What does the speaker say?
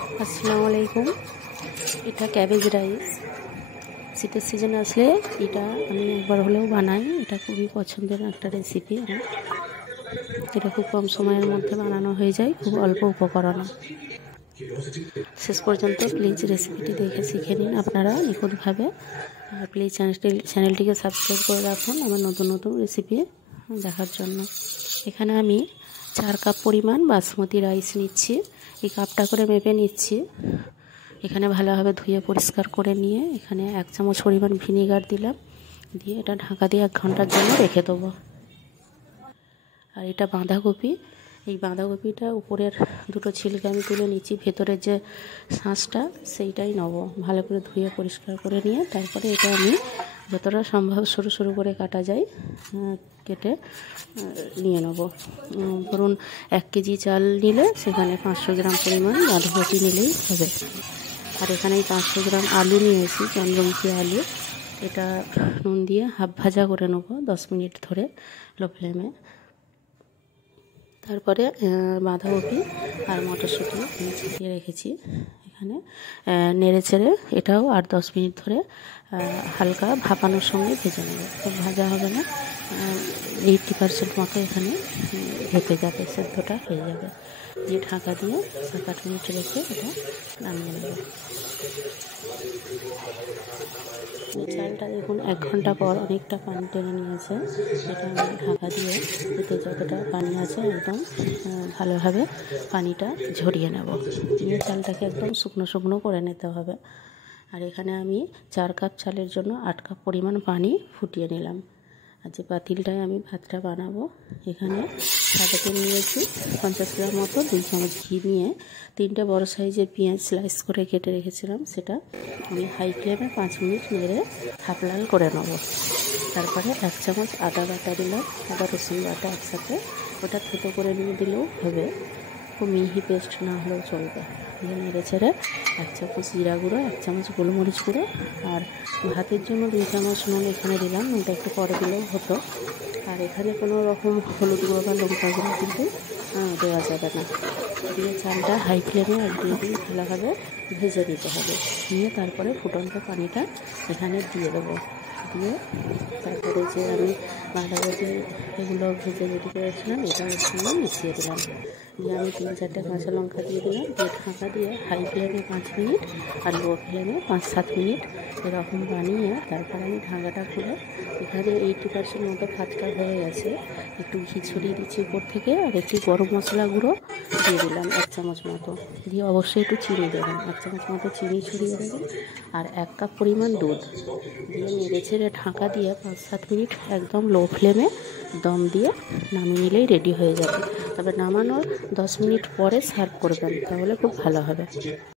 আসসালামু আলাইকুম। এটা ক্যাবেজ রাইস। শীতের সিজন আসলে এটা আমি একবার হলেও বানাই। এটা খুবই পছন্দের একটা রেসিপি আমার। এটা খুব কম সময়ের মধ্যে বানানো হয়ে যায়, খুব অল্প উপকরণে। শেষ পর্যন্ত প্লিজ রেসিপিটি দেখে শিখে নিন আপনারা নিখুঁতভাবে। আর প্লিজ চ্যানেলটিকে সাবস্ক্রাইব করে রাখুন আমার নতুন নতুন রেসিপি দেখার জন্য। এখানে আমি 4 কাপ পরিমাণ বাসমতি রাইস নিচ্ছি। এই কাপটা করে মেপে নিচ্ছি। এখানে ভালোভাবে ধুয়ে পরিষ্কার করে নিয়ে এখানে 1 চামচ পরিমাণ ভিনিগার দিলাম, দিয়ে এটা ঢাকা দিয়ে 1 ঘন্টার জন্য রেখে দেবো। আর এটা বাঁধাকপি। এই বাঁধাকপিটা উপরের দুটো ছিলকা আমি তুলে নিচ্ছি, ভেতরের যে শাঁসটা সেইটাই নেব। ভালো করে ধুয়ে পরিষ্কার করে নিয়ে তারপরে এটা আমি যতটা সম্ভব সরু সরু করে কাটা যায় কেটে নিয়ে নেব। ধরুন 1 কেজি চাল নিলে সেখানে 500 গ্রাম পরিমাণ বাঁধাকপি নিলেই হবে। আর এখানে 500 গ্রাম আলু নিয়েছি, চন্দ্রমুখী আলু। এটা নুন দিয়ে হাফ ভাজা করে নেব 10 মিনিট ধরে লো ফ্লেমে। তারপরে বাঁধাকপি আর মটরশুঁটি আমি ছিটিয়ে রেখেছি এখানে, নেড়ে চেড়ে এটাও 8-10 মিনিট ধরে হালকা ভাপানোর সঙ্গে ভেজে নেব। খুব ভাজা হবে না, 80% মতো এখানে ভেপে যাবে, সেদ্ধটা হয়ে যাবে। দিয়ে ঢাকা দিয়ে 7-8 মিনিট রেখে এটা নামিয়ে নেব। চালটা দেখুন 1 ঘন্টা পর অনেকটা পানি টেনে নিয়েছে। এটা আমি ঢাকা দিয়ে এতে যতটা পানি আছে একদম ভালোভাবে পানিটা ঝরিয়ে নেব। দিয়ে চালটাকে একদম শুকনো শুকনো করে নিতে হবে। আর এখানে আমি 4 কাপ চালের জন্য 8 কাপ পরিমাণ পানি ফুটিয়ে নিলাম। আর যে পাতিলটায় আমি ভাতটা বানাবো, এখানে সাদা তেল নিয়েছি 50 গ্রাম মতো, 2 চামচ ঘি নিয়ে 3টে বড় সাইজের পেঁয়াজ স্লাইস করে কেটে রেখেছিলাম, সেটা আমি হাই ফ্লেমে 5 মিনিট নেড়ে হাফ লাল করে নেব। তারপরে 1 চামচ আদা বাটা দিলাম, আদা রসুন বাটা একসাথে, ওটা থেতো করে নিয়ে দিলেও হবে, খুব মিহি পেস্ট না হলেও চলবে। দিয়ে নেড়ে ছেড়ে 1 চামচ জিরা গুঁড়ো, 1 চামচ গোলমরিচ গুঁড়ো আর ভাতের জন্য 2 চামচ নুন এখানে দিলাম। নুনটা একটু পরে দিলেও হতো। আর এখানে কোনো রকম হলুদ গুঁড়ো বা লঙ্কা গুঁড়ো কিন্তু দেওয়া যাবে না। দিয়ে চালটা হাই ফ্লেমে 1-2 দিন ভালোভাবে ভেজে দিতে হবে। নিয়ে তারপরে ফুটন্ত পানিটা এখানে দিয়ে দেবো। দিয়ে তারপরে যে আমি বাঁধাকপি এগুলো ভেজে রেডি করেছিলাম এটা এর সঙ্গে মিশিয়ে দিলাম। দিয়ে আমি 3-4টে কাঁচা লঙ্কা দিয়ে দিলাম। দিয়ে ঢাকা দিয়ে হাই ফ্লেমে 5 মিনিট আর লো ফ্লেমে 5-7 মিনিট এরকম বানিয়ে তারপরে আমি ঢাকাটা খুলে এখানে 80% মতো ভাতটা হয়ে গেছে। একটু ঘি ছড়িয়ে দিচ্ছি উপর থেকে, আর একটু গরম মশলা গুঁড়ো দিয়ে দিলাম 1 চামচ মতো। দিয়ে অবশ্যই একটু চিনি দেবেন, 1 চামচ মতো চিনি ছড়িয়ে দেবেন। আর 1 কাপ পরিমাণ দুধ দিয়ে নেড়ে ছেড়ে ঢাকা দিয়ে 5-7 মিনিট একদম লো ফ্লেমে দম দিয়ে নামিয়ে নিলেই রেডি হয়ে যাবে। তবে নামানোর 10 মিনিট পরে সার্ভ করবেন, তাহলে খুব ভালো হবে।